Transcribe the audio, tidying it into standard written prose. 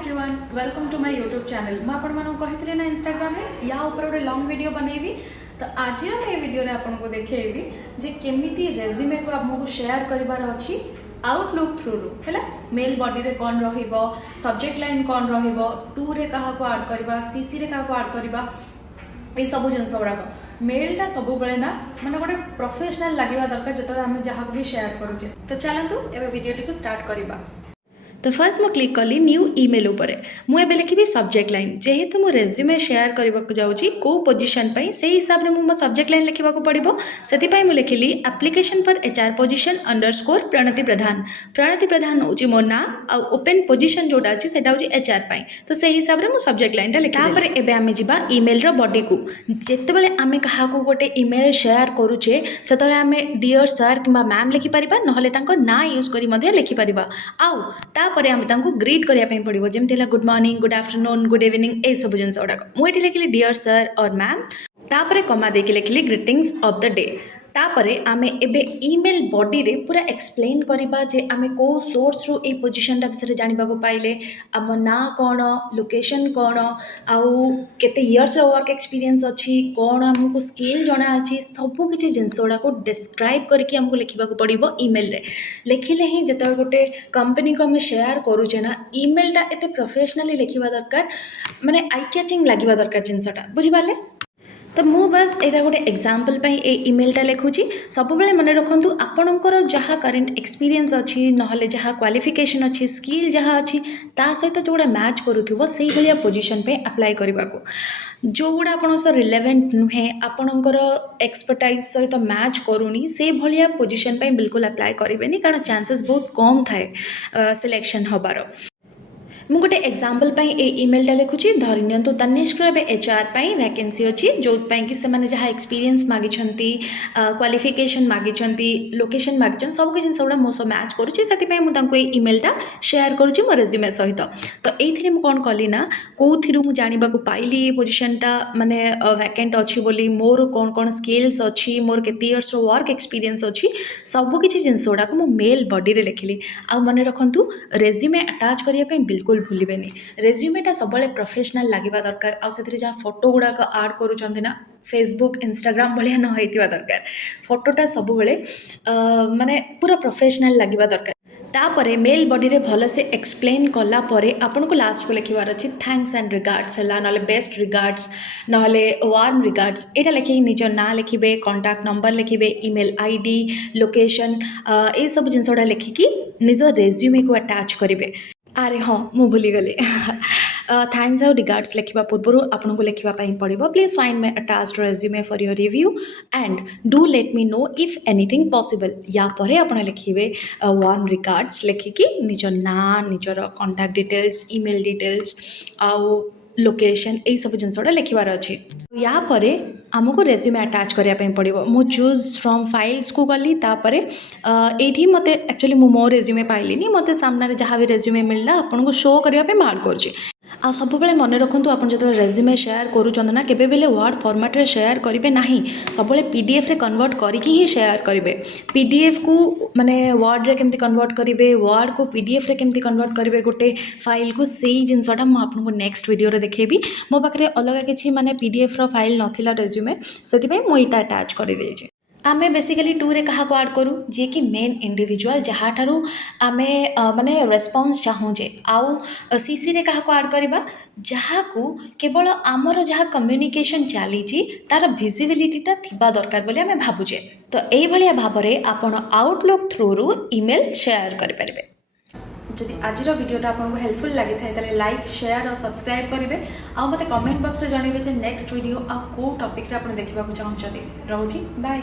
Everyone welcome to my YouTube channel मैं आपण मानू कहितले ना इंस्टाग्राम रे या ऊपर गोटे लॉन्ग वीडियो बनैबी तो आज मैं वीडियो रे आपन को देखैबी जे केमिति रेज्यूमे को आपको शेयर करिवार अछि आउटलुक थ्रू रु हैला मेल बॉडी रे कोन रहिबो सब्जेक्ट लाइन कोन रहिबो टू रे कहा को ऐड करबा सीसी रे कहा को ऐड करबा ए सब जिनस गुड़ा मेलटा सब बेले ना माने गोटे प्रोफेशनल लगे दरकार जो आम जहाँ भी शेयर करुचे तो चलतु एवं वीडियो टी स्टार्ट करवा। तो फर्स्ट मुझे क्लिक कली न्यू ईमेल उपरे मुझे लिखी सब्जेक्ट लाइन जेहेतु मु रेज्यूमे शेयर करने को जाऊँगी कौ पोजिशन से हिसाब से मो सब्जेक्ट लाइन लिखा पड़ो से लिखिली application for HR position underscore Pranati Pradhan हूँ मो ना आउ ओपन पोजिशन जोटा अच्छी से एचआर पाई तो से हिसाब से सब्जेक्ट लाइन लिखा एवं आम जा इमेल बॉडी को जिते आम क्या गोटे इमेल शेयर करुचे से आम डियर सर कि मैम लिखिपर ना ना यूज कर लिखिपर आउ तापर आम ग्रीट करने पड़ो जमी good morning good afternoon good evening ये सब जिन गुड़ाक मुझे लिखिली डियर सर और मैम तापर कमा देके लिखिली ग्रीटिंग्स ऑफ द डे तापरे आमे एबे ईमेल बॉडी रे पूरा एक्सप्लेन करबा जे आमे को सोर्स रु ए पोजीशन विषय जानिबा को पाइले आम ना कौन लोकेशन कौन आउ केते इयर्स रो वर्क एक्सपीरियंस अच्छी कौन हमको स्किल जଣା अच्छी सब किसी जिनस गुड़ा को डिस्क्राइब करके हमको लिखा पड़ो ईमेल रे लिखिले ही जत गोटे कंपनी को आम शेयर करूचे ना ईमेलटा एते प्रोफेशनली लिखा दरकार माने आई कैचिंग लगे दरकार जिनसटा बुझिपारे। तो मु बस यहाँ गोटे एग्जाम्पल ये इमेलटा लिखुची सब मन रखु आपणकर जहाँ करेन्ट एक्सपीरियंस अच्छी ना जहाँ क्वालिफिकेशन अच्छी स्किल जहाँ अच्छी ता सहित जोड़ा मैच करूँ से भाया पोजिशन पे अप्लाई करने को जो गुड़ा आप रिलेवेंट नुहे आपणकर एक्सपर्टाइज सहित मैच करूनी से भाया पोजिशन पे बिल्कुल अप्लाई करेंगे कारण चांसेस बहुत कम थाए सिलेक्शन हबार। मु गोटे एग्जाम्पल ये इमेलटा लिखुची धरी नियंतु तनिष्क एचआर पाई वैकेंसी अच्छी जो कि से जहाँ एक्सपीरियंस मागिछंती क्वालिफिकेशन मागिछंती लोकेशन मागिछन सब किसी जिनस गुड़ा मो सह मैच करुच्ची से मुझे इमेलटा शेयर करुच्ची मो रेज्यूमे सहित। तो ये कौन कली ना कौन मुझे जाना पाइली ये पोजिशनटा माने वैकेंट अच्छी बोली मोर कौन कौन स्किल्स अच्छी मोर केते इयर्स वर्क एक्सपीरियंस अच्छी सब किसी जिनस गुड़ाक मु मेल बॉडी रे लिखिली आ मन रखु रेज्यूमे अटैच करने बिल्कुल भूलिबेनी रेज्यूमेटा सब प्रोफेशनल लगे दरकार आ से जहाँ फोटो गुड़ाक आड करुँच ना फेसबुक इंस्टाग्राम भाया न होइतिबा दरकार फोटोटा सब माने पूरा प्रोफेशनल लगे दरकार। तापरे मेल बॉडी रे भल से एक्सप्लेन कला परे आपन को लास्ट को लिखिबार अछि थैंक्स एंड रिगार्ड्स हला नले बेस्ट रिगार्ड्स नले वार्म रिगार्ड्स एटा लिखि निज ना लिखिबे कांटेक्ट नंबर लिखिबे ईमेल आईडी लोकेशन ए सब जिनसडा लिखिकी निज रेज्यूमे को अटैच करिवे। अरे हाँ मु भूली गली थैंक्स और रिगार्ड्स लिखा पूर्व आपन को लिखापी पड़ो please find my attached resume for your review and do let me know if anything possible या परे आपन लिखे वार्म रिगार्ड्स लिखिकी निज ना निजर कांटेक्ट डिटेल्स ईमेल डिटेल्स आउ लोकेशन यही सब जिनसटा लिखार अच्छी या परे आमको रेज्यूमे अटैच करने पड़ो मु चूज फ्रॉम फाइल्स को गली तापर ये मत एक्चुअली मो रेज्यूमे पाइलिनी मत सामने जहाँ भी रेज्यूमे मिलला आपन को शो करने मार्क कर आ सब मन रखु आप जो रेज्यूमे शेयर करूँ ना केबे बेले वर्ड फॉर्मेट रे शेयर करेंगे ना सब पीडीएफ रे कन्वर्ट करके ही शेयर करेंगे पीडीएफ को माने वर्ड रे केमती कन्वर्ट करेंगे वर्ड को पीडीएफ रे केमती कन्वर्ट करेंगे गोटे फाइल को सही जिनसटा मुझे नेक्स्ट वीडियो रे देखेबी मो पाखे अलग किसी माने पीडीएफ रो फाइल नथिला रेज्यूमे से मुझे अटैच कर देइछे। आमे बेसिकली टू रे कहा को ऐड करूँ जी कि मेन इंडिविजुअल जहाँ ठारू आमे माने रेस्पॉन्स चाहूजे आउ सीसी रे कहा को ऐड करबा जहाँ को केवल आमर जहाँ कम्युनिकेशन चली तार विजिबिलिटीटा थिबा दरकार बोली आमे भाबुजे। तो एई भलिया भाबरे आपण आउटलुक थ्रू रु ईमेल शेयर करि परिबे। जदि आज वीडियोटा आपको हेल्पफुल लगी था लाइक शेयर और सब्सक्राइब करेंगे आ मते कमेंट बॉक्स रे जणेबे जे नेक्स्ट वीडियो आ को टॉपिक रे आपण देखिबा को चाहउछथि। रहउछि बाय।